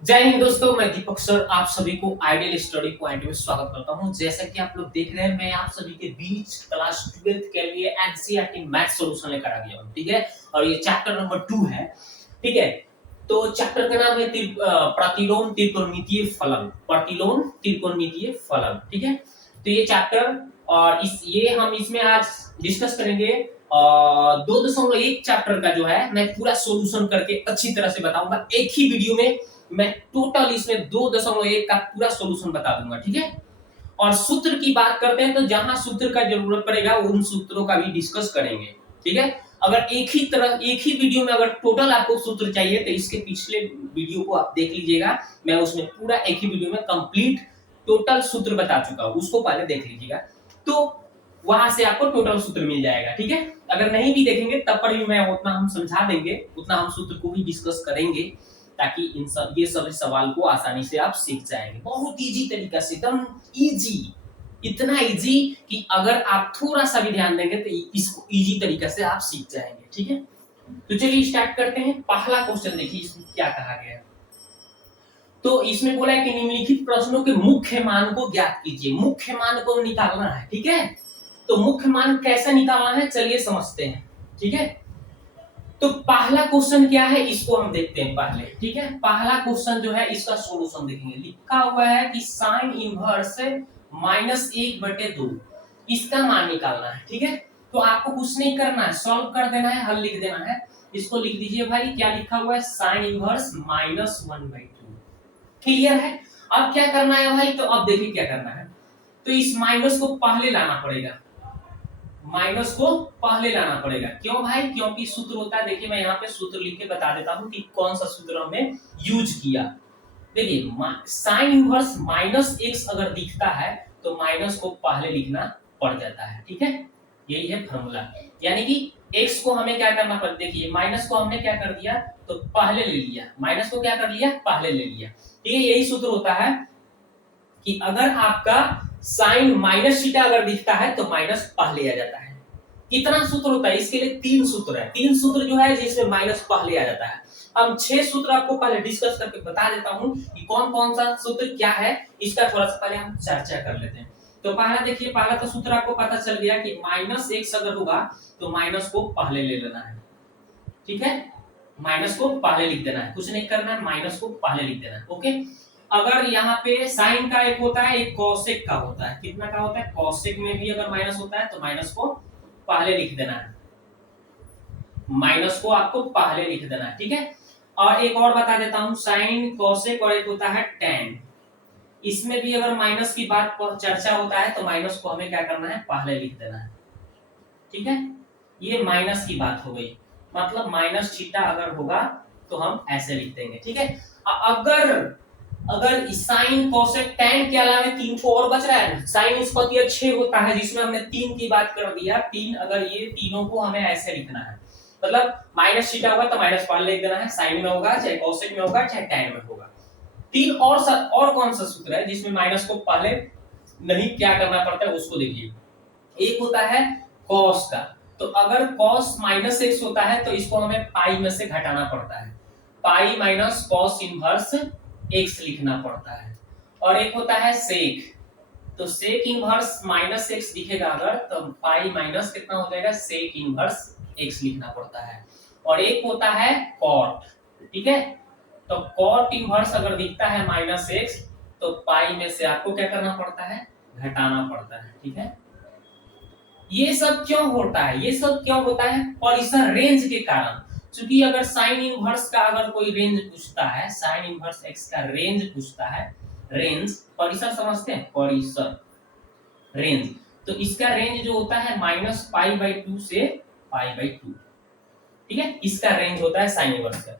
जय हिंद दोस्तों, मैं दीपक सर आप सभी को आइडियल स्टडी पॉइंट में स्वागत करता हूं। जैसा कि आप लोग देख रहे हैं, मैं आप सभी के बीच क्लास 12th के लिए एनसीईआरटी मैथ सॉल्यूशन लेकर आ गया हूं। ठीक है, और ये चैप्टर नंबर 2 है। ठीक है, तो चैप्टर का नाम है प्रतिलोम त्रिकोणमितीय फलन। प्रतिलोम त्रिकोणमितीय फलन। ठीक है, तो ये चैप्टर और हम इसमें आज डिस्कस करेंगे। 2.1 चैप्टर का जो है मैं पूरा सॉल्यूशन करके अच्छी तरह से बताऊंगा एक ही वीडियो में। मैं टोटल इसमें 2.1 का पूरा सॉल्यूशन बता दूंगा। ठीक है, और सूत्र की बात करते हैं तो जहां सूत्र का जरूरत पड़ेगा उन सूत्रों का भी डिस्कस करेंगे। ठीक है, अगर एक ही वीडियो में अगर टोटल आपको सूत्र चाहिए तो इसके पिछले वीडियो को आप देख लीजिएगा। मैं उसमें पूरा एक ही वीडियो में कंप्लीट टोटल सूत्र बता चुका हूं, उसको पहले देख लीजिएगा। तो वहां से आपको टोटल सूत्र मिल जाएगा। ठीक है, अगर नहीं भी देखेंगे तब पर भी मैं उतना हम समझा देंगे, उतना हम सूत्र को भी डिस्कस करेंगे, ताकि ये सब सवाल को आसानी से आप सीख जाएंगे। बहुत इजी तरीका से, एकदम इजी, इतना इजी कि अगर आप थोड़ा सा भी ध्यान देंगे तो इसको इजी तरीका से आप सीख जाएंगे। ठीक है, तो चलिए स्टार्ट करते हैं। पहला क्वेश्चन देखिए, इसमें क्या कहा गया है। तो इसमें बोला है कि निम्नलिखित प्रश्नों के मुख्य मान को ज्ञात कीजिए। मुख्य मान को निकालना है। ठीक है, तो मुख्य मान कैसे निकालना है चलिए समझते हैं। ठीक है, तो पहला क्वेश्चन क्या है इसको हम देखते हैं पहले। ठीक है, पहला क्वेश्चन जो है इसका सॉल्यूशन देखेंगे। लिखा हुआ है कि साइन इनवर्स -1/2 इसका मान निकालना है। ठीक है, तो आपको कुछ नहीं करना है, सॉल्व कर देना है, हल लिख देना है। इसको लिख दीजिए भाई, क्या लिखा हुआ है, साइन इनवर्स -1/2। क्लियर है। अब क्या करना है भाई, तो अब देखिए क्या करना है। तो इस माइनस को पहले लाना पड़ेगा, माइनस को पहले लाना पड़ेगा। क्यों भाई, क्योंकि सूत्र होता है, देखिए मैं यहाँ पे सूत्र लिख के बता देता हूँ कि कौन सा सूत्र हमने यूज किया। देखिए साइन इनवर्स -x अगर दिखता है तो माइनस को पहले लिखना पड़ जाता है। ठीक है, यही है फॉर्मूला। यानी कि x को हमें क्या करना पड़ता है, देखिए माइनस को हमने क्या कर दिया, तो पहले ले लिया, माइनस को क्या कर लिया, पहले ले लिया। ठीक है, यही सूत्र होता है कि अगर आपका साइन माइनस थीटा अगर दिखता है तो माइनस पहले आ जाता है। कितना सूत्र होता है इसके लिए, 3 सूत्र है। 3 सूत्र जो है जिसमें माइनस पहले आ जाता है। हम 6 सूत्र आपको पहले डिस्कस करके बता देता हूं कि कौन कौन सा सूत्र क्या है, इसका थोड़ा सा पहले हम चर्चा कर लेते हैं। तो पहला देखिए, पहला तो सूत्र आपको पता चल गया कि -x अगर होगा तो माइनस को पहले ले लेना है। ठीक है, माइनस को पहले लिख देना है, कुछ नहीं करना है, माइनस को पहले लिख देना है। ओके, अगर यहाँ पे साइन का एक होता है, एक कॉसेक का होता है। कितना का होता है, कॉसेक में भी अगर माइनस होता है तो माइनस को पहले लिख देना है, माइनस को आपको पहले लिख देना है। ठीक है, और एक और बता देता हूं, साइन कॉसेक और एक होता है टैन। इसमें भी अगर माइनस की बात पर चर्चा होता है तो माइनस को हमें क्या करना है, पहले लिख देना है। ठीक है, ये माइनस की बात हो गई, मतलब माइनस थीटा अगर होगा तो हम ऐसे लिख देंगे। ठीक है, अगर अगर साइन कोसेक टैन के अलावा 3 को और बच रहा है, साइन निष्पत्ति 6 होता है जिसमें हमने 3 की बात कर दिया। 3 अगर ये तीनों को हमें ऐसे लिखना है, मतलब माइनस थीटा होगा तो माइनस पहले लिख देना है, साइन में होगा चाहे कोसेक में होगा चाहे टैन में होगा। 3 और कौन सा सूत्र है जिसमें माइनस को पहले नहीं क्या करना पड़ता है उसको देखिए। एक होता है कॉस का, तो अगर कॉस -x होता है तो इसको हमें पाई में से घटाना पड़ता है, pi minus cos inverse x लिखना पड़ता है। और एक होता है सेक, तो सेक इनवर्स -x दिखेगा अगर तो पाई माइनस कितना हो जाएगा, सेक इनवर्स x लिखना पड़ता है। और एक होता है कॉट। ठीक है, तो कॉट इनवर्स अगर दिखता है -x तो पाई में से आपको क्या करना पड़ता है, घटाना पड़ता है। ठीक है, ये सब क्यों होता है, ये सब क्यों होता है, परिसर रेंज के कारण। क्योंकि अगर साइन इनवर्स का अगर कोई रेंज पूछता है, साइन इनवर्स x का रेंज पूछता है, रेंज परिसर समझते हैं, परिसर रेंज, तो इसका रेंज जो होता है -π/2 से π/2। ठीक है, इसका रेंज होता है साइन इनवर्स का।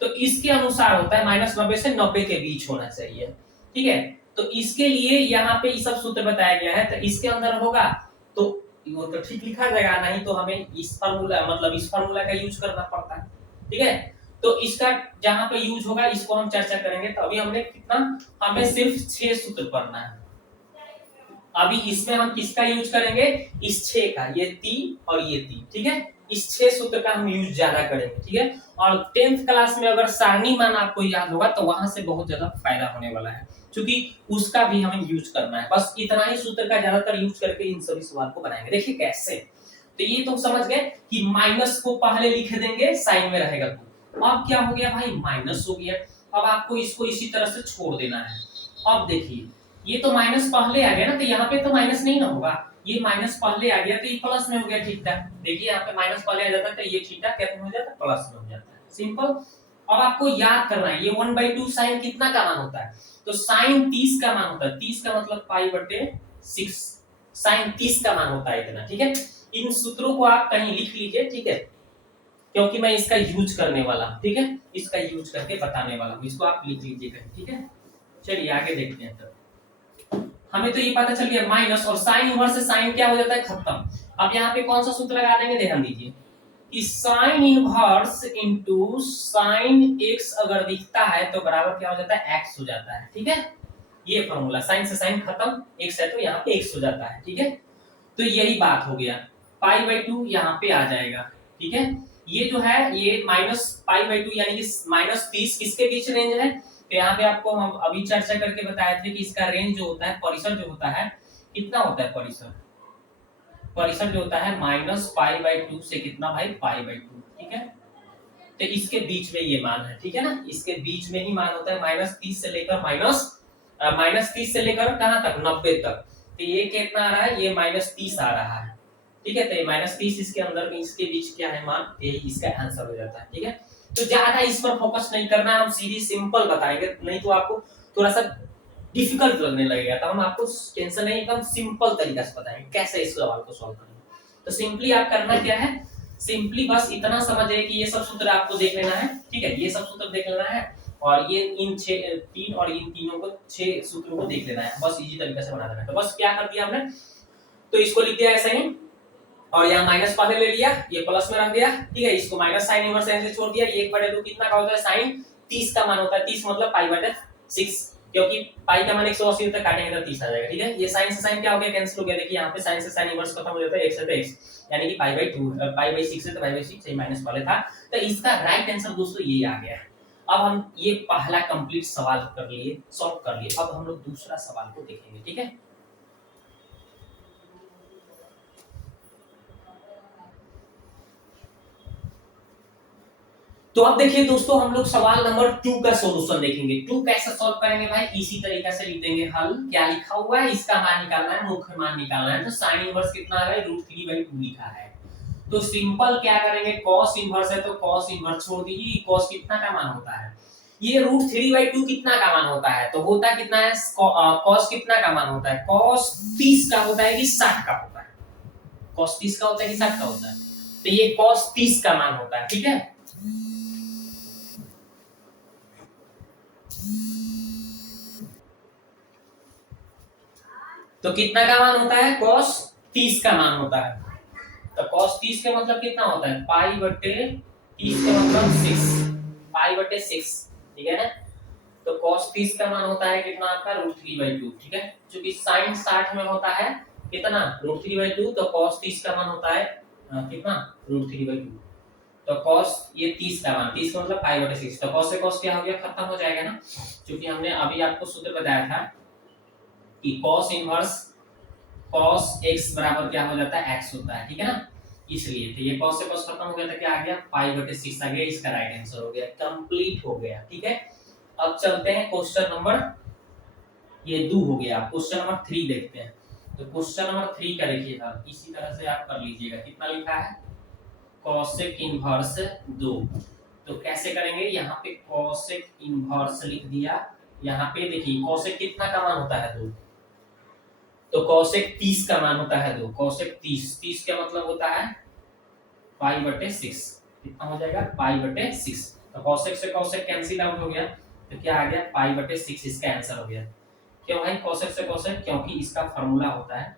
तो इसके अनुसार होता है -90 से 90 के बीच होना चाहिए। ठीक है, तो इसके लिए यहाँ पे ये सब सूत्र बताया गया है, तो इसके अंदर होगा तो वो तो ठीक लिखा जाएगा, नहीं तो हमें इस फार्मूला मतलब इस फार्मूला का यूज करना पड़ता है। ठीक है, तो इसका जहां पे यूज होगा इसको हम चर्चा करेंगे। तो अभी हमने कितना, हमें सिर्फ 6 सूत्र पढ़ना है। अभी इसमें हम किसका यूज करेंगे, इस 6 का, ये 3 और ये 3। ठीक है, इस 6 सूत्र का हम यूज ज्यादा करेंगे, ठीक है। और 10th क्लास में अगर सारणी मान आपको याद होगा तो वहां से बहुत ज्यादा फायदा होने वाला है, क्योंकि उसका भी हमें यूज करना है। बस इतना ही सूत्र का ज्यादातर यूज करके इन सभी सवाल को बनाएंगे। देखिए कैसे, तो ये तो समझ गए कि माइनस को पहले लिख देंगे, साइन में रहेगा तो अब क्या हो गया भाई, माइनस हो गया। अब आपको इसको इसी तरह से छोड़ देना है। अब देखिए ये तो माइनस पहले आ गया ना, तो यहाँ पे तो माइनस नहीं ना होगा, ये माइनस पहले आ गया तो ये प्लस में हो गया थीटा। देखिए यहाँ पे माइनस पहले आ जाता है तो ये थीटा क्या हो जाता है, प्लस में हो जाता है, सिंपल। अब आपको याद करना है ये 1/2 साइन कितना का मान होता है, तो साइन 30 का मान होता है, 30 का मतलब π/6, साइन 30 का मान होता है इतना, ठीक है। इन सूत्रों को आप कहीं लिख लीजिए, ठीक है, क्योंकि मैं इसका यूज करने वाला हूं, ठीक है, इसका यूज करके बताने वाला हूं, इसको आप लिख लीजिए कहीं, ठीक है। चलिए आगे देखते हैं। तब हमें तो ये पता चल गया माइनस, और साइन इनवर्स से साइन क्या हो जाता है, खत्म। अब यहाँ पे कौन सा सूत्र लगा देंगे, ध्यान दीजिए कि sine inverse into sine x अगर दिखता है तो बराबर क्या हो जाता है, एक्स हो जाता है, ठीक है। ये फॉर्मूला, साइन से साइन खत्म, एक्स है तो यहाँ पे एक्स हो जाता है, ठीक है। तो यही बात हो गया, π/2 यहाँ पे आ जाएगा, ठीक है। ये जो है ये माइनस π/2 यानी कि -30 किसके बीच रेंज है, तो यहाँ पे आपको हम अभी चर्चा करके बताए थे कि इसका रेंज जो होता है, परिसर जो होता है, कितना होता है परिसर, परिसर जो होता है -π/2 से कितना भाई, π/2, ठीक है। तो इसके बीच में ये मान है, ठीक है ना, इसके बीच में ही मान होता है, -30 से लेकर -30 से लेकर कहां तक, 90 तक। तो ये कितना आ रहा है, ये -30 आ रहा है, ठीक है। तो ये -30 इसके अंदर में, इसके बीच क्या है मान, ये इसका आंसर हो जाता है, ठीक है। तो ज्यादा इस पर फोकस नहीं करना, हम सीधी सिंपल बताएंगे, नहीं तो आपको थोड़ा सा डिफिकल्ट लगने लगेगा। तो हम आपको टेंशन नहीं, एकदम सिंपल तरीका से बताएंगे कैसे इस सवाल को सॉल्व करेंगे। तो सिंपली आप करना क्या है, सिंपली बस इतना समझिए कि ये सब सूत्र आपको देख लेना है, ठीक है, ये सब सूत्र देख लेना है, और ये इन 3 और इन तीनों को 6 सूत्रों को देख लेना है, बस इजी तरीके से बना देना है। तो बस क्या कर दिया हमने, तो इसको लिख दिया ऐसे ही, और यहाँ माइनस पहले ले लिया, ये प्लस में रख दिया, ठीक है। इसको माइनस साइन इनवर्स से छोड़ दिया, 1/2 कितना का होता है, साइन 30 का मान होता है, 30 मतलब π/6, क्योंकि पाई का मान 180 तक काटेंगे तो 30 आ जाएगा, ठीक है। ये साइन से साइन क्या हो गया, कैंसिल हो गया। देखिए यहाँ पे साइन से साइन इनवर्स खत्म हो जाता है, x है तो x, यानी कि π/6 है तो π/6, यही माइनस वाले था। तो इसका राइट आंसर दोस्तों ये आ गया। अब हम ये पहला कंप्लीट सवाल कर लिए, सॉल्व कर लिए। अब हम लोग दूसरा सवाल को देखेंगे, ठीक है। तो अब देखिए दोस्तों, हम लोग सवाल नंबर 2 का सॉल्यूशन देखेंगे। 2 कैसे सॉल्व करेंगे भाई, इसी तरीके से लिख देंगे हल। क्या लिखा हुआ है, इसका मान निकालना है, मुख्य मान निकालना है। तो साइन इनवर्स कितना आ रहा है, √3/2 लिखा है। तो सिंपल क्या करेंगे, cos इनवर्स है तो cos इनवर्स छोड़ दीजिए। cos कितना का मान होता है, ये √3/2 कितना का मान होता है, तो होता कितना है, cos कितना का मान होता है, cos 30 का होता है कि 60 का होता है, cos 30 का होता है कि 60 का होता है। तो ये cos 30 का मान होता है, ठीक है। तो कितना का मान होता है, cos 30 का मान होता है। तो cos 30 का मतलब कितना होता है, π/30 का मतलब 6, π/6, ठीक है ना। तो cos 30 का मान होता है कितना आपका, √3/2, ठीक है। क्योंकि sin 60 में होता है कितना, √3/2, तो cos 30 का मान होता है कितना, √3/2। तो cos ये 30 का मान, 30 का मतलब π/6, तो cos से cos क्या हो गया, खत्म हो जाएगा ना। क्योंकि हमने अभी आपको सूत्र बताया था कि cos इनवर्स cos x बराबर क्या हो जाता है, x होता है, ठीक है ना। इसलिए तो ये cos से cos खत्म हो गया, तो क्या आ गया, π/6 आ गया। इसका राइट आंसर हो गया, कंप्लीट हो गया, ठीक है। अब चलते हैं क्वेश्चन नंबर, ये 2 हो गया। क्वेश्चन नंबर 3 देखते हैं। तो क्वेश्चन नंबर 3 का देखिएगा, इसी तरह से आप कर लीजिएगा। कितना लिखा है, cosec इनवर्स 2। तो कैसे करेंगे, यहाँ पे cosec इनवर्स लिख दिया। यहाँ पे देखिए cosec कितना का मान होता है, 2, तो cosec 30 का मान होता है 2, cosec 30 का मतलब होता है π/6, कितना हो जाएगा, π/6। तो cosec से cosec कैंसिल आउट हो गया, तो क्या आ गया, π/6 इसका आंसर हो गया। क्यों भाई cosec से cosec, क्योंकि इसका फार्मूला होता है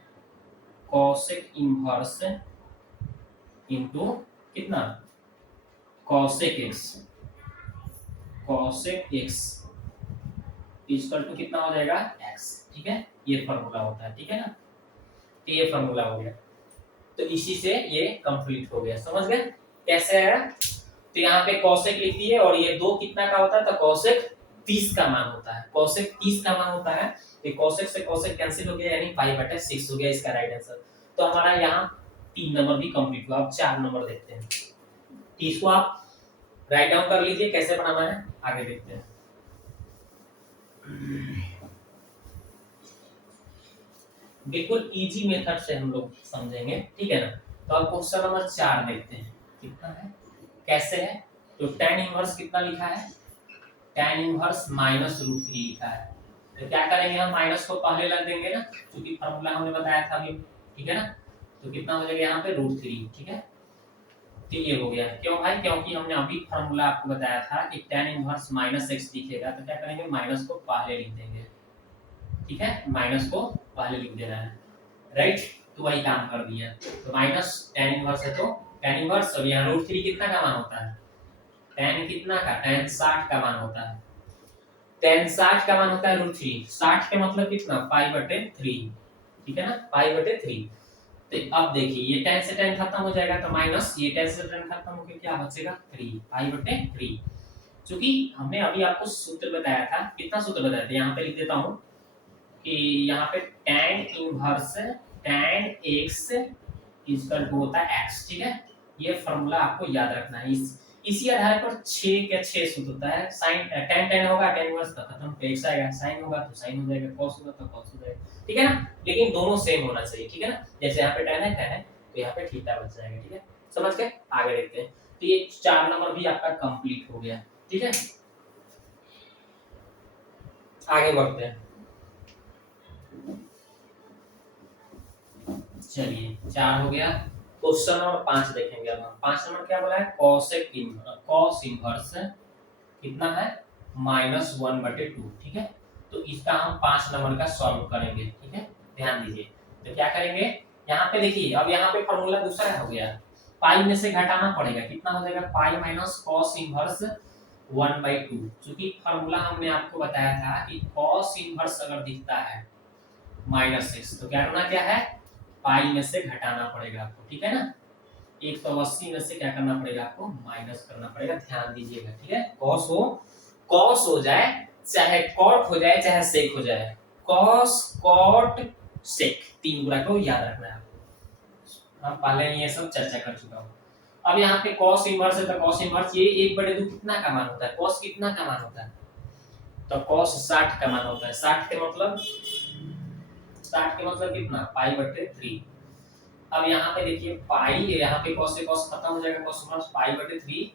cosec इनवर्स इनटू कितना, cosec x, cosec x equal to कितना हो जाएगा, x, ठीक है। ये फार्मूला होता है, ठीक है ना। तो ये फार्मूला हो गया। तो इसी से ये कंप्लीट हो गया। समझ गए कैसे है? तो यहाँ पे कोसेक लिख दिए और ये 2 कितना का होता है? तो कोसेक 30 का मान होता है। कोसेक 30 का मान होता है। ये कोसेक से कोसेक कैंसिल हो गया यानी पाई/6 हो गया इसका राइट आंसर। तो हमारा यहाँ 3 नंबर भी कंप्लीट हुआ। अब 4 नंबर देखते हैं। इसको आप राइट डाउन कर लीजिए कैसे बनाना है, आगे देखते हैं। बिल्कुल इजी मेथड से हम लोग समझेंगे, ठीक है ना। तो अब क्वेश्चन नंबर 4 देखते हैं कितना है, कैसे है। तो tan इनवर्स कितना लिखा है? tan इनवर्स -√3 लिखा है। तो क्या करेंगे हम, माइनस को पहले लग देंगे ना, क्योंकि फार्मूला हमने बताया था अभी, ठीक है ना। तो कितना हो जाएगा यहाँ पे √3, ठीक है। तो ये हो गया। क्यों भाई? क्योंकि हमने अभी फार्मूला आपको बताया था कि tan इनवर्स -x दिखेगा तो क्या करेंगे, माइनस को पहले लिख देंगे, ठीक है। माइनस को पहले लिख देना है, राइट। तो वही काम कर दिया। तो माइनस tan इनवर्स है तो tan इनवर्स, और यहाँ √3 कितना का मान होता है? tan कितना का? tan 60 का मान होता है। tan 60 का मान होता है √3। 60 के मतलब कितना? पाई/3, ठीक है ना, पाई/3। तो अब देखिए ये tan से tan खत्म हो जाएगा तो माइनस, ये tan से tan खत्म होकर क्या बचेगा? 3 पाई/3। क्योंकि हमने अभी आपको सूत्र बताया था, कितना सूत्र बताया था, यहाँ पे लिख देता हूँ कि यहाँ पे tan inverse tan x equal to होता है x, ठीक है। ये फार्मूला आपको याद रखना है। इसी आधार पर 6 का 6 सूत्र होता है। sin tan tan होगा, tan इनवर्स का खत्म पे x आएगा, sin होगा तो sin हो जाएगा, cos होगा तो cos हो जाएगा, ठीक है ना। लेकिन दोनों सेम होना चाहिए, ठीक है ना। जैसे यहाँ पे tan है तो यहाँ पे थीटा बच जाएगा, ठीक है। समझ गए? आगे देखते हैं। तो ये 4 नंबर भी आपका कंप्लीट हो गया, ठीक है। आगे बढ़ते हैं। चलिए 4 हो गया। क्वेश्चन नंबर 5 देखेंगे अब हम। 5 नंबर क्या बोला है? cos इनवर्स कितना है? -1/2, ठीक है। तो इसका हम 5 नंबर का सॉल्व करेंगे, ठीक है। ध्यान दीजिए। तो क्या करेंगे, यहाँ पे देखिए, अब यहाँ पे फार्मूला दूसरा हो गया, पाई में से घटाना पड़ेगा। कितना हो जाएगा? Pi minus cos inverse 1/2। क्योंकि फार्मूला हमने आपको बताया था कि cos इनवर्स अगर दिखता है -6 तो क्या करना क्या है, पाई में से घटाना पड़ेगा आपको, ठीक है ना। 180 में से क्या करना पड़ेगा आपको? माइनस करना पड़ेगा। ध्यान दीजिएगा, ठीक है। कॉस हो जाए, चाहे कॉट हो जाए, चाहे सेक हो जाए, कॉस कॉट सेक 3 गुणा को याद रखना है आपको। हम पहले ये सब चर्चा कर चुका हूँ। अब यहाँ पे कॉस इनवर्स है तो कॉस इनवर्स ये 1/2 कितना का मान होता है? कॉस कितना का मान होता है? तो कॉस 60 का मान होता है। 60 के मतलब कितना? पाई/3। अब यहाँ पे देखिए पाई, यहाँ पे cos से cos खत्म हो जाएगा, cos माइनस पाई/3,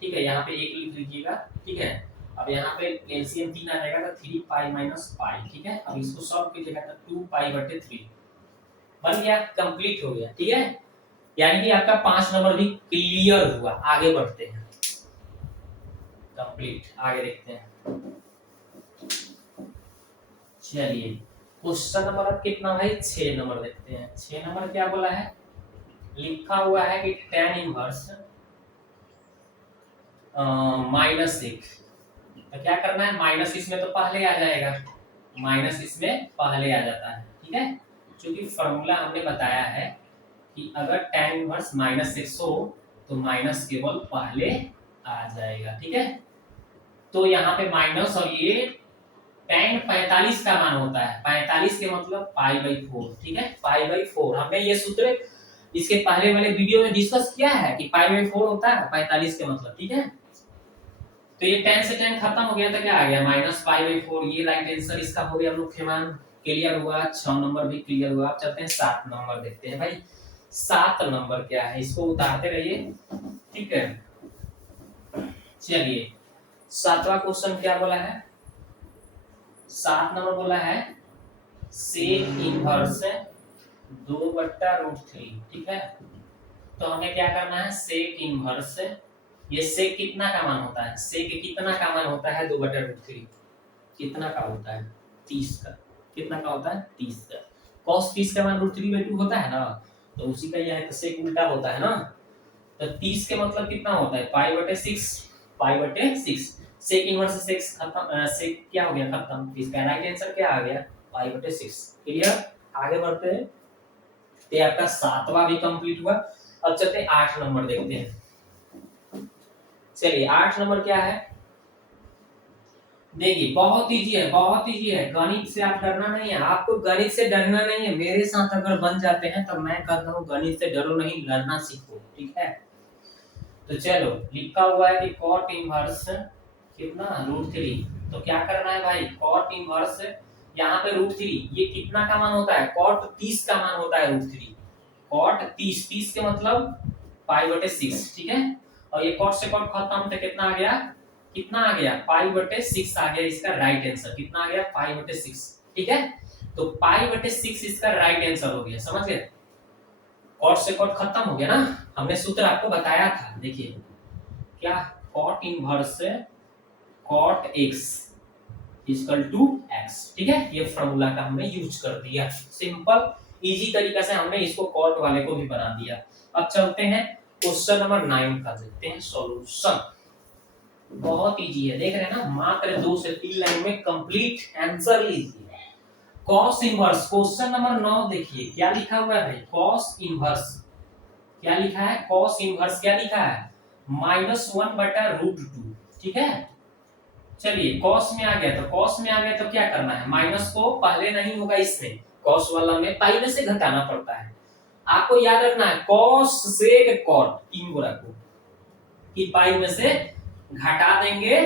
ठीक है। यहाँ पे 1 लिख लीजिएगा, ठीक है। अब यहाँ पे एलसीएम 3 आ जाएगा तो 3 पाई माइनस पाई, ठीक है। अब इसको सॉल्व कीजिएगा तो 2 पाई/3 बन गया, कंप्लीट हो गया, ठीक है। यानी कि आपका 5 नंबर भी क्लियर हुआ। आगे बढ़ते हैं, कंप्लीट। आगे देखते हैं। चलिए क्वेश्चन नंबर अब कितना भाई? 6 नंबर देखते हैं। 6 नंबर क्या बोला है? लिखा हुआ है कि tan इनवर्स -1। तो क्या करना है, माइनस इसमें तो पहले आ जाएगा, माइनस इसमें पहले आ जाता है, ठीक है। क्योंकि फॉर्मूला हमने बताया है कि अगर tan इनवर्स -6 हो तो माइनस केवल पहले आ जाएगा, ठीक है। तो यहाँ पे माइनस, और ये tan 45 का मान होता है। 45 के मतलब पाई/4, ठीक है। पाई/4 हमने ये सूत्र इसके पहले वाले वीडियो में डिस्कस किया है कि पाई/4 होता है 45 के मतलब, ठीक है। तो ये tan से tan खत्म हो गया तो क्या आ गया? -पाई/4। ये राइट आंसर इसका हो गया। मुख्य मान क्लियर हुआ। 6 नंबर भी क्लियर हुआ। अब चलते हैं 7 नंबर देखते हैं भाई। 7 नंबर क्या है, इसको उतारते रहिए, ठीक है। चलिए 7वां क्वेश्चन क्या बोला है? 7 नंबर बोला है सेक इनवर्स 2/√3, ठीक है। तो हमें क्या करना है, सेक इनवर्स, ये सेक कितना का मान होता है? सेक कितना का मान होता है? 2/√3 कितना का होता है? 30 का। कितना का होता है? 30 का। cos 30 का मान √3/2 होता है ना, तो उसी का यह है, तो सेक उल्टा होता है ना। तो 30 के मतलब कितना होता है? पाई/6। पाई/6 सेक इनवर्स 6 खत्म, सेक क्या हो गया? खत्म। इसका राइट आंसर क्या आ गया? पाई/6। क्लियर? आगे बढ़ते हैं। ये आपका 7वां भी कंप्लीट हुआ। अब चलते हैं 8 नंबर देखते हैं। चलिए 8 नंबर क्या है, देखिए बहुत इजी है, बहुत इजी है। गणित से आप डरना नहीं है, आपको गणित से डरना नहीं है। मेरे साथ अगर बन जाते हैं तो मैं कहता हूँ गणित से डरो नहीं, लड़ना सीखो, ठीक है। तो चलो लिखा हुआ है कि cot इनवर्स कितना √3। तो क्या करना है भाई, cot इनवर्स यहाँ पे √3 ये कितना का मान होता है, cot 30 का मान होता है √3। cot 30 के मतलब π/6, ठीक है। और ये cot से cot खत्म तो कितना आ गया, कितना आ गया π/6 आ गया। इसका राइट आंसर कितना आ गया, π/6, ठीक है। तो π/6 इसका राइट आंसर हो गया, समझ गए। कॉट से कॉट खत्म हो गया ना, हमने सूत्र आपको बताया था, देखिए क्या, cot inverse cot x equal to x, ठीक है। ये फार्मूला का हमने यूज कर दिया, सिंपल इजी तरीका से हमने इसको कॉट वाले को भी बना दिया। अब चलते हैं क्वेश्चन नंबर 9 का, देखते हैं सॉल्यूशन। बहुत इजी है, देख रहे हैं ना, मात्र 2 से 3 लाइन में कंप्लीट आंसर लीजिए। कॉस इनवर्स, क्वेश्चन नंबर 9 देखिए क्या लिखा हुआ है भाई, कॉस इनवर्स क्या लिखा है, कॉस इनवर्स क्या लिखा है, -1/√2, ठीक है। चलिए कॉस में आ गया, तो कॉस में आ गया तो क्या करना है, माइनस को पहले नहीं होगा इसमें, कॉस वाला में पाई में से घटाना पड़ता है। आपको याद रखना है कॉस सेक कॉट, तीन गुणा को कि पाई में से घटा देंगे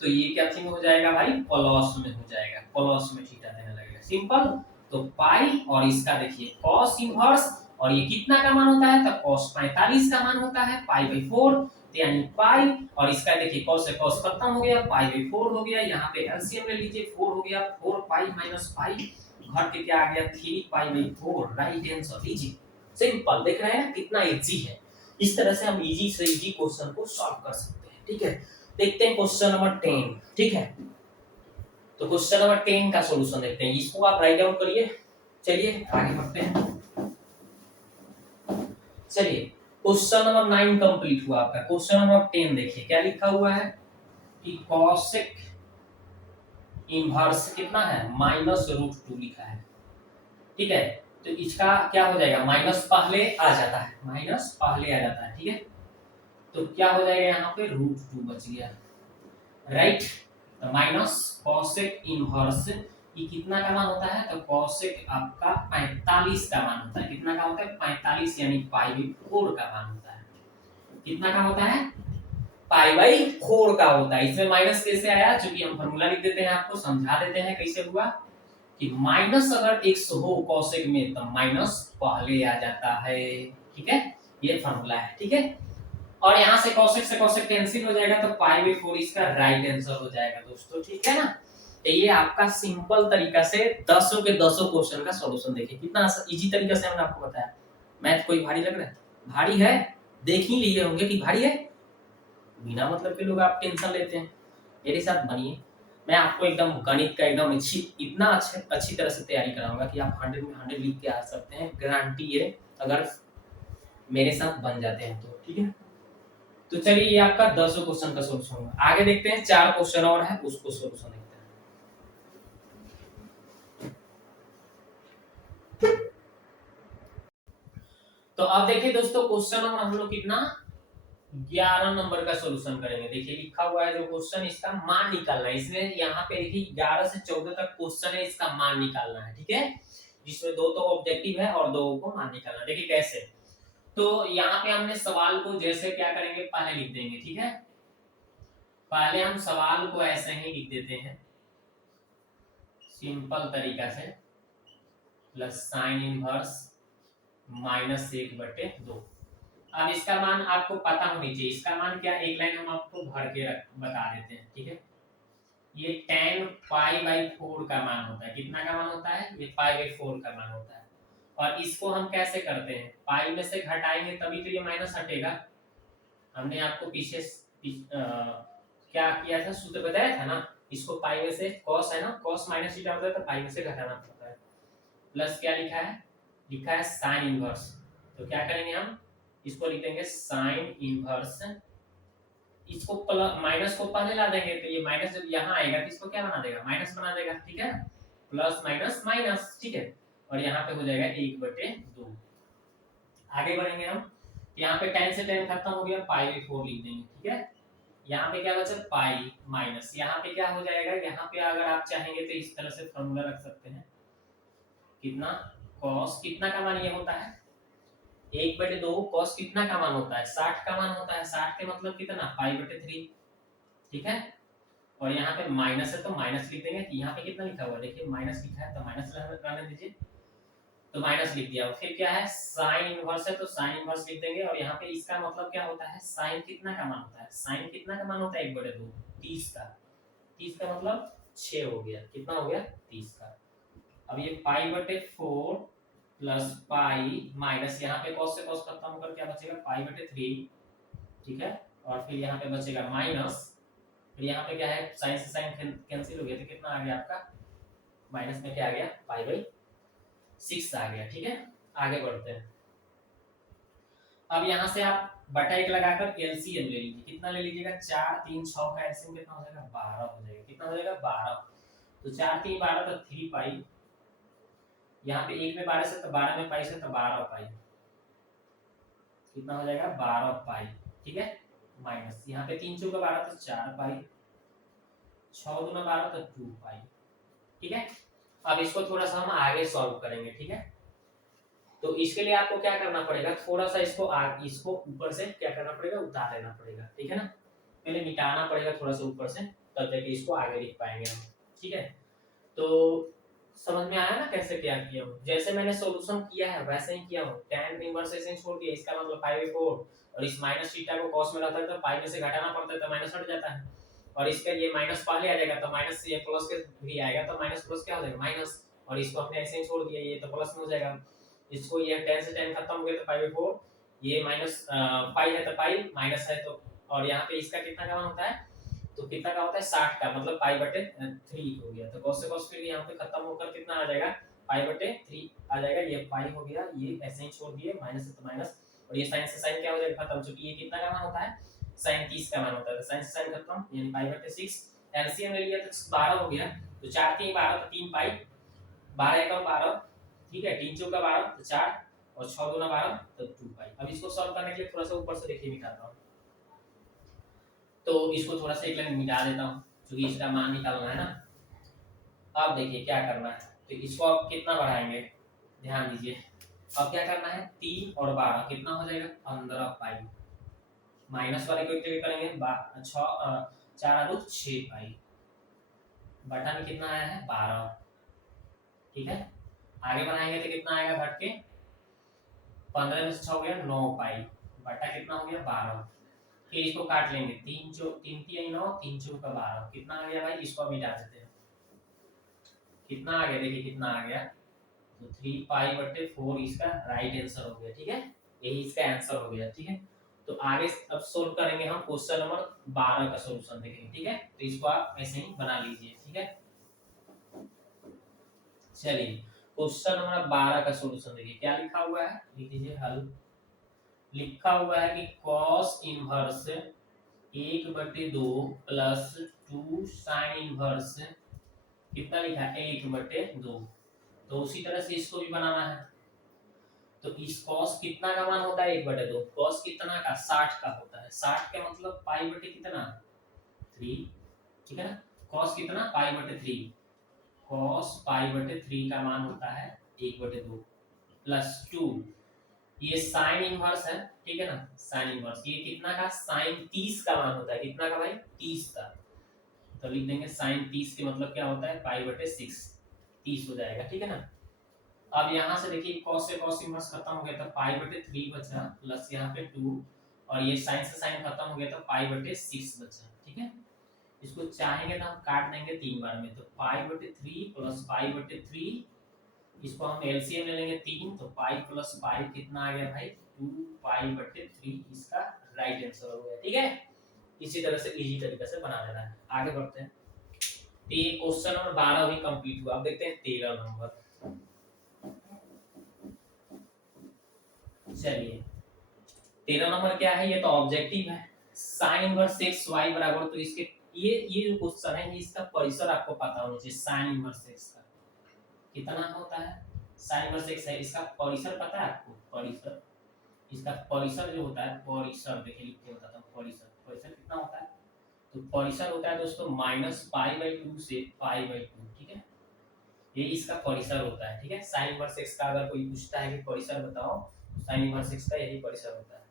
तो ये क्या थी में हो जाएगा भाई, प्लस में हो जाएगा, प्लस में थीटा देने लगेगा, सिंपल। तो पाई और इसका देखिए कॉस इनवर्स, और ये कितना का मान होता है, तो cos 45 का मान होता है π/4, यानी पाई, और इसका देखिए cos से cos खत्म हो गया, π/4 हो गया। यहाँ पे एलसीएम ले लीजिए, 4 हो गया, 4 पाई माइनस पाई घट के क्या आ गया, 3 π/4, राइट आंसर। लीजिए सिंपल, देख रहे हैं कितना इजी है। इस तरह से हम इजी से इजी क्वेश्चन को सॉल्व कर सकते हैं, ठीक है। देखते हैं क्वेश्चन नंबर 10, ठीक है। तो क्वेश्चन नंबर 10 का सॉल्यूशन देखते हैं, इसको आप राइट डाउन करिए। चलिए आगे बढ़ते हैं। चलिए क्वेश्चन नंबर 9 कंप्लीट हुआ आपका। क्वेश्चन नंबर 10 देखिए क्या लिखा हुआ है कि कॉसेक इनवर्स कितना है, -√2 लिखा है, ठीक है। तो इसका क्या हो जाएगा, माइनस पहले आ जाता है, माइनस पहले आ जाता है, ठीक है। तो क्या हो जाएगा, यहाँ पे √2 बच गया, राइट। तो माइनस कॉसेक इनवर्स ये कितना का मान होता है, तो कॉसेक आपका 45 का मान होता है। कितना का होता है, 45, यानी π/4 का मान होता है। कितना का होता है, π/4 का होता है। इसमें माइनस कैसे आया, चूंकि हम फार्मूला लिख देते हैं, आपको समझा देते हैं कैसे हुआ कि माइनस अगर x हो कॉसेक में तो माइनस पहले आ जाता है, ठीक है। ये फार्मूला है, ठीक है। और यहाँ से कॉसेक कैंसिल हो जाएगा, तो π/4 इसका राइट आंसर हो जाएगा दोस्तों, ठीक है ना। तो ये आपका सिंपल तरीका से 10 के 10 क्वेश्चन का सॉल्यूशन देखिए, कितना इजी तरीका से हमने आपको बताया। मैथ कोई भारी लग रहा है, भारी है, देख ही लिए होंगे कि भारी है, बिना मतलब के लोग आप टेंशन लेते हैं। मेरे साथ बनिए, मैं आपको एकदम गणित का एकदम अच्छी तरह से तैयारी कराऊंगा कि आप 100 में 100 लिख के आ सकते हैं, गारंटी है अगर मेरे साथ बन जाते हैं तो, ठीक है। तो चलिए ये आपका 10 क्वेश्चन का सॉल्यूशन होगा। आगे देखते हैं, 4 क्वेश्चन और है, उसको सॉल्यूशन देखते हैं। तो अब देखिए दोस्तों, क्वेश्चन नंबर हम लोग कितना 11 नंबर का सॉल्यूशन करेंगे। देखिए लिखा हुआ है जो क्वेश्चन, इसका मान निकालना है। इसमें यहाँ पे देखिए 11 से 14 तक क्वेश्चन है, इसका मान निकालना है, ठीक है। जिसमें 2 तो ऑब्जेक्टिव है और 2 को मान निकालना है। देखिए कैसे, तो यहाँ पे हमने सवाल को जैसे क्या करेंगे, पहले लिख देंगे, ठीक है। पहले हम सवाल को ऐसे ही लिख देते हैं सिंपल तरीका से, प्लस साइन इनवर्स -1/2। अब इसका मान आपको पता होनी चाहिए, इसका मान क्या, एक लाइन हम आपको भर के बता देते हैं, ठीक है। ये tan π/4 का मान होता है। कितना का मान होता है, ये π/4 का मान होता है। और इसको हम कैसे करते हैं, पाई में से घटाएंगे तभी तो ये माइनस हटेगा। हमने आपको पीछे क्या किया था, सूत्र बताया था ना, इसको पाई में से cos है ना, cos माइनस थीटा होता है तो पाई में से घटाना पड़ता है। प्लस क्या लिखा है, लिखा है साइन इनवर्स। तो क्या करेंगे हम, इसको लिख देंगे साइन इनवर्स, इसको माइनस को पहले ला देंगे, तो ये माइनस जब यहाँ आएगा तो इसको क्या बना देगा, माइनस बना देगा, ठीक है। प्लस माइनस माइनस, ठीक है। और यहाँ पे हो जाएगा 1/2। आगे बढ़ेंगे हम। यहाँ पे 10 से 10 खत्म हो गया, पाई बाई 4 लिख देंगे, ठीक है। यहाँ पे क्या बचा, पाई माइनस, यहाँ पे क्या हो जाएगा, यहाँ पे अगर आप चाहेंगे तो इस तरह से फॉर्मूला रख सकते हैं, कितना कॉस कितना का मान ये होता है 1/2, कॉस कितना का मान होता है 60 का मान होता है, 60 के मतलब कितना पाई/3, ठीक है। और यहाँ पे माइनस है तो माइनस लिख देंगे, यहाँ पे कितना लिखा हुआ है देखिए माइनस लिखा है तो माइनस रहने दीजिए, तो माइनस लिख दिया। फिर क्या है साइन इनवर्स है तो साइन इनवर्स लिख देंगे, और यहाँ पे इसका मतलब क्या होता है साइन कितना का मान होता है, साइन कितना का मान होता है 1/2, 30 का, 30 का मतलब 6 हो गया, कितना हो गया 30 का। अब ये पाई/4 प्लस पाई माइनस, यहाँ पे कॉस से कॉस खत्म होकर क्या बचेगा पाई/3, ठीक है। और फिर यहाँ पे बचेगा माइनस, फिर यहाँ पे क्या है साइन से साइन कैंसिल हो गया तो कितना आ गया आपका माइनस में क्या आ गया पाई/6 आ गया, ठीक है। आगे बढ़ते हैं। अब यहाँ से आप बटा 1 लगाकर एलसीएम ले लीजिए, कितना ले लीजिएगा 4 3 6 का एलसीएम कितना हो जाएगा 12 हो जाएगा, कितना हो जाएगा 12, तो 4 3 12 तो 3 पाई, यहाँ पे 1 में 12 से तो 12 में पाई से तो 12 पाई, कितना हो जाएगा 12 पाई, ठीक है। माइनस यहाँ पे 3 चौका 12 तो 4 पाई, 6 दूना 12 तो 2 पाई, ठीक है। अब इसको थोड़ा सा हम आगे सॉल्व करेंगे, ठीक है। तो इसके लिए आपको क्या करना पड़ेगा, थोड़ा सा इसको ऊपर से क्या करना पड़ेगा उतार लेना पड़ेगा, ठीक है ना। पहले मिटाना पड़ेगा थोड़ा सा ऊपर से, तब जाके इसको आगे लिख पाएंगे हम, ठीक है। तो समझ में आया ना कैसे क्या किया हूँ, जैसे मैंने सॉल्यूशन किया है वैसे ही किया हूँ, tan इनवर्स ऐसे ही छोड़ दिया, इसका मतलब पाई/4, और इस माइनस थीटा को cos में रहता है तो पाई में से घटाना पड़ता है तो माइनस हट जाता है, और इसका ये माइनस पहले आ जाएगा तो माइनस से ये प्लस के भी आएगा तो माइनस प्लस क्या हो जाएगा माइनस, और इसको हमने ऐसे ही छोड़ दिया ये तो प्लस में हो जाएगा, इसको ये 10 से 10 खत्म हो गया तो पाई/4, ये माइनस पाई है तो पाई माइनस है तो, और यहाँ पे इसका कितना का मान होता है तो कितना का होता है 60 का, मतलब पाई/3 हो गया, तो cos से cos फिर यहाँ पे खत्म होकर कितना आ जाएगा पाई/3 आ जाएगा, ये पाई हो गया, ये ऐसे ही छोड़ दिए माइनस है तो माइनस, और ये साइन से साइन क्या हो जाएगा खत्म, चूंकि ये कितना का मान होता है साइन 30 का मान होता है, तो साइन से साइन खत्म यानी पाई/6, एलसीएम ले लिया तो 12 हो गया, तो 4 3 12 तो 3 पाई, 12 1 12, ठीक है, 3 चौका 12 तो 4, और 6 दूना 12 तो 2 पाई। अब इसको सॉल्व करने के लिए थोड़ा सा ऊपर से देखिए मिटाता हूं, तो इसको थोड़ा सा एक लाइन मिटा देता हूं क्योंकि इसका मान निकालना है ना। अब देखिए क्या करना है, तो इसको आप कितना बढ़ाएंगे ध्यान दीजिए, अब क्या करना है 3 और 12 कितना हो जाएगा 15 पाई, माइनस वाले को एक जगह करेंगे 4 और 6 पाई, बटा में कितना आया है 12, ठीक है। आगे बढ़ाएंगे तो कितना आएगा घट के 15 में से 6 गया 9 पाई, बटा कितना हो गया 12, फिर इसको काट लेंगे 3 3 3 9 3 चौका 12, कितना आ गया भाई, इसको मिटा देते हैं, कितना आ गया देखिए कितना आ गया, तो 3 पाई/4 इसका राइट आंसर हो गया, ठीक है, यही इसका आंसर हो गया, ठीक है। तो आगे अब सोल्व करेंगे हम क्वेश्चन नंबर 12 का सॉल्यूशन देखेंगे, ठीक है, तो इसको आप ऐसे ही बना लीजिए, ठीक है। चलिए क्वेश्चन नंबर 12 का सॉल्यूशन देखिए क्या लिखा हुआ है, लिख दीजिए हल, लिखा हुआ है कि cos inverse 1/2 plus 2 sine inverse कितना लिखा है 1/2, तो उसी तरह से इसको भी बनाना है, तो इस cos कितना का मान होता है 1/2, cos कितना का 60 का होता है, 60 का मतलब पाई बटे कितना 3, ठीक है ना, cos कितना पाई/3, cos पाई/3 का मान होता है 1/2 प्लस 2, ये साइन इनवर्स है, ठीक है ना, साइन इनवर्स ये कितना का साइन 30 का मान होता है, कितना का भाई 30 का, तो लिख देंगे साइन 30 के मतलब क्या होता है पाई/6, 30 हो जाएगा, ठीक है ना। अब यहाँ से देखिए cos से cos इनवर्स खत्म हो गया तो पाई/3 बचा, प्लस यहाँ पे 2, और ये साइन से साइन खत्म हो गया तो पाई/6 बचा, ठीक है। इसको चाहेंगे तो हम काट देंगे 3 बार में, तो पाई/3 प्लस पाई/3, इसको हम एलसीएम ले लेंगे 3, तो पाई प्लस पाई कितना आ गया भाई 2 पाई/3, इसका राइट आंसर हो गया, ठीक है। इसी तरह से इजी तरीके से बना लेना है, आगे बढ़ते हैं। तो ये क्वेश्चन नंबर 12 भी कंप्लीट हुआ, अब देखते हैं 13 नंबर। चलिए 13 नंबर क्या है, ये तो ऑब्जेक्टिव है, साइन इनवर्स x y बराबर, तो इसके ये जो क्वेश्चन है ये इसका परिसर आपको पता होना चाहिए, साइन इनवर्स x का कितना होता है, साइन इनवर्स x है, इसका परिसर पता है आपको, परिसर इसका परिसर जो होता है, परिसर देखिए लिख के बताता हूँ, परिसर परिसर कितना होता है, तो परिसर होता है दोस्तों -π/2 से π/2, ठीक है। ये इसका परिसर होता है, ठीक है। साइन इनवर्स एक्स का अगर कोई पूछता है कि परिसर बताओ, तो साइन इनवर्स एक्स का यही परिसर होता है,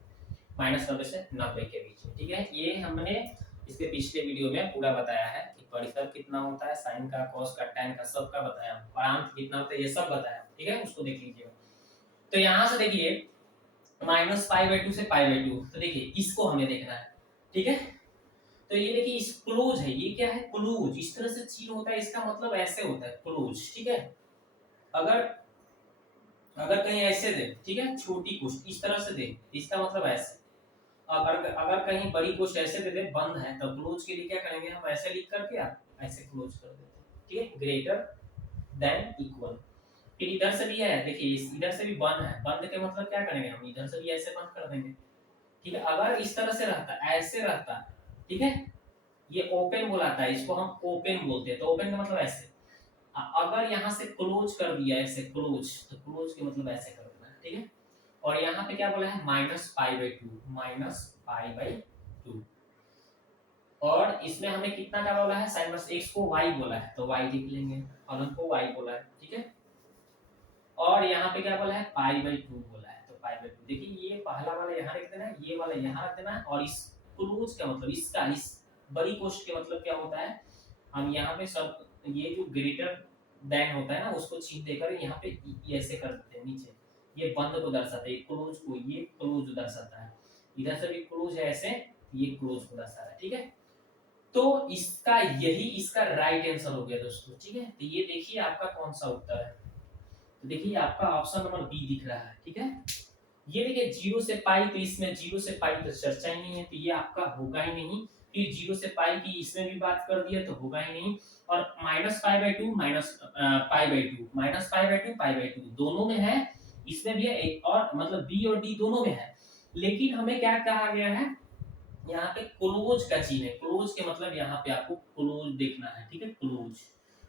-90 से 90 के बीच में, ठीक है। ये हमने इसके पिछले वीडियो में पूरा बताया है कि परिसर कितना होता है, साइन का, कॉस का, tan का, सबका बताया, परांत कितना होता है, ये सब बताया, ठीक है। उसको देख लीजिएगा। तो यहाँ से देखिए -π/2 से π/2, तो देखिए इसको हमें देखना है, ठीक है। तो ये देखिए इस क्लोज है, ये क्या है, क्लोज। इस तरह से चिन्ह होता है, इसका मतलब ऐसे होता है, क्लोज, ठीक है। अगर अगर कहीं ऐसे दे, ठीक है, छोटी कुछ इस तरह से दे, इसका मतलब ऐसे। अगर अगर कहीं बड़ी कुछ ऐसे दे दे, बंद है, तो क्लोज के लिए क्या करेंगे हम, ऐसे लिख करके आप ऐसे क्लोज कर देते हैं, ठीक है, ग्रेटर देन इक्वल। फिर इधर से भी है, देखिए इधर से भी बंद है, बंद के मतलब क्या करेंगे हम, इधर से भी ऐसे बंद कर देंगे, ठीक है। अगर इस तरह से रहता, ऐसे रहता, ठीक है, ये ओपन बोलाता है, इसको हम ओपन बोलते हैं, तो ओपन का मतलब ऐसे। अगर यहाँ से क्लोज कर दिया ऐसे, क्लोज, तो क्लोज के मतलब ऐसे कर देना, ठीक है। और यहाँ पे क्या बोला है, -π/2, -π/2। और इसमें हमें कितना का बोला है, साइन वर्स एक्स को y बोला है, तो y लिख लेंगे, फलन को y बोला है, ठीक है। और यहाँ पे क्या बोला है, π/2 बोला है, तो π/2। देखिए ये पहला वाला यहाँ रख देना है, ये वाला यहाँ रख देना है, और इस क्लोज का मतलब इसका, इस बड़ी कोष्ठ के मतलब क्या होता है, हम यहाँ पे सब ये जो ग्रेटर देन होता है ना, उसको छीन देकर यहाँ पे ये ऐसे कर देते हैं नीचे, ये बंद को दर्शाता है, क्लोज को, ये क्लोज दर्शाता है, इधर से भी क्लोज है ऐसे, ये क्लोज को दर्शा रहा है, ठीक है। तो इसका यही इसका राइट आंसर हो गया दोस्तों, ठीक है। तो ये देखिए आपका कौन सा उत्तर है, तो देखिए आपका ऑप्शन नंबर बी दिख रहा है, ठीक है। ये देखिए 0 से पाई, तो इसमें 0 से पाई तो चर्चा ही नहीं है, तो ये आपका होगा ही नहीं। फिर 0 से पाई की इसमें भी बात कर दिया, तो होगा ही नहीं। और -π/2 -π/2 -π/2 π/2 दोनों में है, इसमें भी है एक, और मतलब बी और डी दोनों में है। लेकिन हमें क्या कहा गया है, यहाँ पे क्लोज का चिन्ह है, क्लोज के मतलब यहाँ पे आपको क्लोज देखना है, ठीक है, क्लोज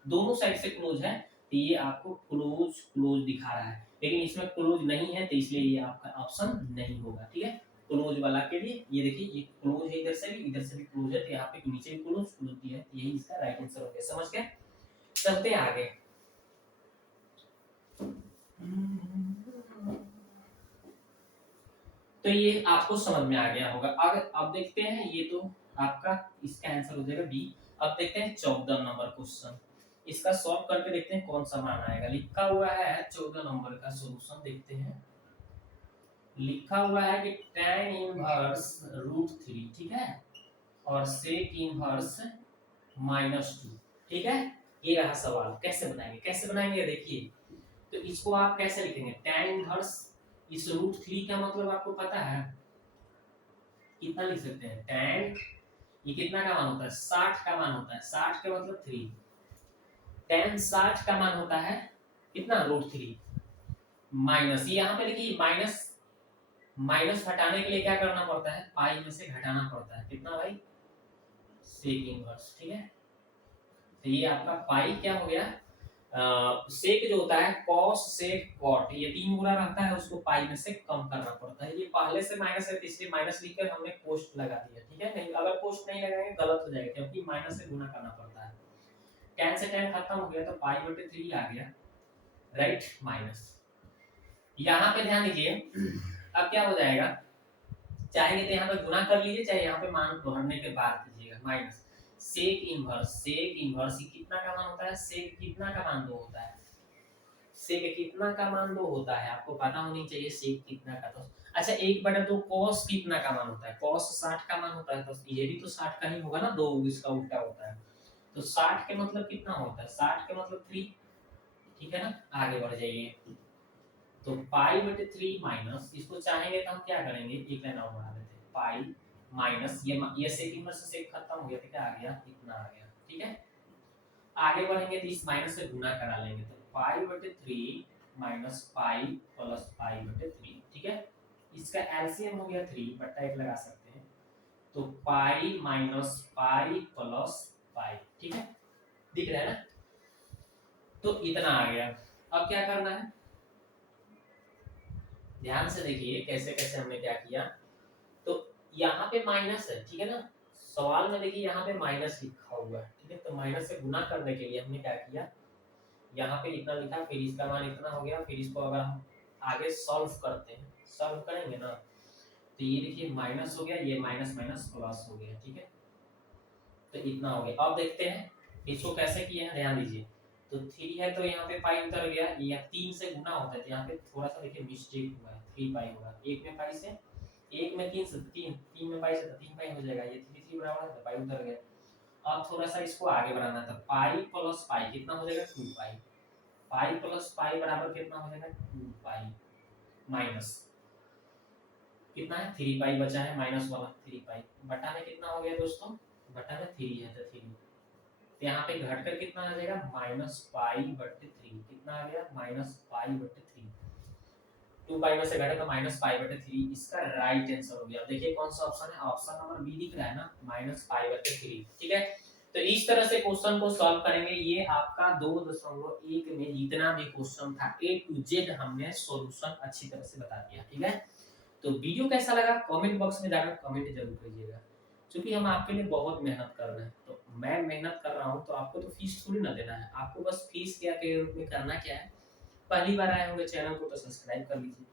दोनों साइड से क्लोज है, तो ये आपको क्लोज क्लोज दिखा रहा है। लेकिन इसमें क्लोज नहीं है, तो इसलिए ये आपका ऑप्शन नहीं होगा, ठीक है। क्लोज वाला के लिए ये देखिए, ये क्लोज है, इधर से भी क्लोज है, तो यहाँ पे नीचे भी क्लोज क्लोज दिया है, यही इसका राइट आंसर हो गया, समझ गए। चलते हैं आगे। तो ये आपको समझ में आ गया होगा। अब देखते हैं, ये तो आपका इसका आंसर हो जाएगा बी। अब देखते हैं 14 नंबर क्वेश्चन, इसका सॉल्व करके देखते हैं कौन सा मान आएगा। लिखा हुआ है 14 नंबर का सॉल्यूशन, देखते हैं। लिखा हुआ है कि tan इनवर्स √3, ठीक है, और sec इनवर्स -2, ठीक है। ये रहा सवाल, कैसे बनाएंगे, कैसे बनाएंगे, देखिए। तो इसको आप कैसे लिखेंगे, tan इनवर्स, इस √3 का मतलब आपको पता है कितना लिख सकते हैं, tan, ये कितना का मान होता है, 60 का मान होता है, 60 का मतलब 3, tan 60 का मान होता है कितना, √3 माइनस, ये यहाँ पे देखिए माइनस, माइनस हटाने के लिए क्या करना पड़ता है, पाई में से घटाना पड़ता है, कितना भाई, सेक इनवर्स, ठीक है। तो ये आपका पाई क्या हो गया, सेक जो होता है कॉस सेक कॉट, ये 3 गुना रहता है, उसको पाई में से कम करना पड़ता है। ये पहले से माइनस है, इसलिए माइनस लिखकर हमने पोस्ट लगा दिया, ठीक है। नहीं, अगर पोस्ट नहीं लगाएंगे गलत हो जाएगा, क्योंकि माइनस से गुना करना पड़ता है। tan से tan खत्म हो गया, तो π/3 आ गया, राइट, माइनस। यहाँ पे ध्यान दीजिए, अब क्या हो जाएगा, चाहे तो यहाँ पे गुना कर लीजिए, चाहे यहाँ पे मान भरने के बाद कीजिएगा, minus sec inverse, sec inverse कितना का मान होता है, सेक कितना का मान 2 होता है, सेक कितना का मान 2 होता है, आपको पता होनी चाहिए सेक कितना का। तो अच्छा 1/2 cos कितना का मान होता है, cos 60 का मान होता है, तो ये भी तो 60 का ही होगा ना, 2 इसका उल्टा होता है, तो 60 के मतलब कितना होता है, 60 के मतलब 3, ठीक है ना। आगे बढ़ जाइए, तो π/3 माइनस, इसको चाहेंगे तो हम क्या करेंगे, एक लाइन और बढ़ा देते हैं, पाई माइनस, ये सेक इनवर्स से सेक खत्म हो गया, तो क्या आ गया, इतना आ गया, ठीक है। आगे बढ़ेंगे तो इस माइनस से गुना करा लेंगे, तो π/3 माइनस पाई प्लस π/3, ठीक है। इसका एलसीएम हो गया 3 बटा 1 लगा सकते हैं, तो pi minus pi plus pi, ठीक है, दिख रहा है ना। तो इतना आ गया। अब क्या करना है, ध्यान से देखिए कैसे कैसे हमने क्या किया। तो यहाँ पे माइनस है, ठीक है ना। सवाल में देखिए यहाँ पे माइनस लिखा हुआ है, ठीक है। तो माइनस से गुना करने के लिए हमने क्या किया, यहाँ पे इतना लिखा, फिर इसका मान इतना हो गया, फिर इसको अगर हम आगे सॉल्व करते हैं, सॉल्व करेंगे ना, तो ये देखिए माइनस हो गया, ये माइनस माइनस प्लस हो गया, ठीक है। तो इतना हो गया। अब देखते हैं इसको कैसे किया है, ध्यान दीजिए। तो 3 है तो यहाँ पे पाई उतर गया, ये 3 से गुना होता है, तो यहाँ पे थोड़ा सा देखिए मिस्टेक हुआ है, 3 पाई होगा। एक में पाई से, एक में 3 से 3, 3 में पाई से 3 पाई हो जाएगा, ये 3 3 बराबर है तो पाई उतर गया। अब थोड़ा सा इसको आगे बढ़ाना था, पाई प्लस पाई कितना हो जाएगा, 2 पाई। पाई प्लस पाई बराबर कितना हो जाएगा, 2 पाई माइनस कितना है, 3 पाई बचा है, माइनस वाला 3 पाई बटा में कितना हो गया दोस्तों, बटा में 3 है तो 3, तो यहाँ पे घटकर कितना आ जाएगा, माइनस पाई बटे 3, कितना आ गया, माइनस पाई बटे 3। 2 पाई में से घटे तो माइनस पाई बटे 3, इसका राइट आंसर हो गया। अब देखिए कौन सा ऑप्शन है, ऑप्शन नंबर बी दिख रहा है ना, माइनस पाई बटे 3, ठीक है। तो इस तरह से क्वेश्चन को सॉल्व करेंगे। ये आपका 2.1 में जितना भी क्वेश्चन था ए टू जेड हमने सॉल्यूशन अच्छी तरह से बता दिया, ठीक है। तो वीडियो कैसा लगा कमेंट बॉक्स में जाकर कमेंट जरूर करिएगा, क्योंकि हम आपके लिए बहुत मेहनत कर रहे हैं। तो मैं मेहनत कर रहा हूँ तो आपको तो फीस थोड़ी ना देना है, आपको बस फीस क्या के रूप में करना क्या है, पहली बार आए होंगे चैनल को तो सब्सक्राइब कर लीजिए,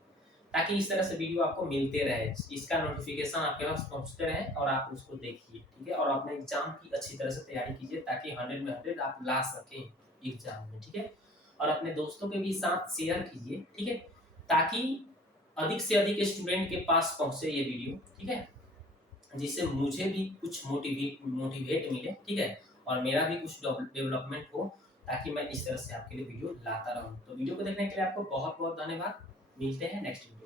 ताकि इस तरह से वीडियो आपको मिलते रहे, इसका नोटिफिकेशन आपके पास पहुंचते रहे और आप उसको देखिए, ठीक है। और अपने एग्जाम की अच्छी तरह से तैयारी कीजिए, ताकि 100 में 100 आप ला सकें एग्जाम में, ठीक है। और अपने दोस्तों के भी साथ शेयर कीजिए, ठीक है, ताकि अधिक से अधिक स्टूडेंट के पास पहुंचे ये वीडियो, ठीक है, जिससे मुझे भी कुछ मोटिवेट मिले, ठीक है, और मेरा भी कुछ डेवलपमेंट हो, ताकि मैं इस तरह से आपके लिए वीडियो लाता रहूं। तो वीडियो को देखने के लिए आपको बहुत बहुत धन्यवाद, मिलते हैं नेक्स्ट वीडियो।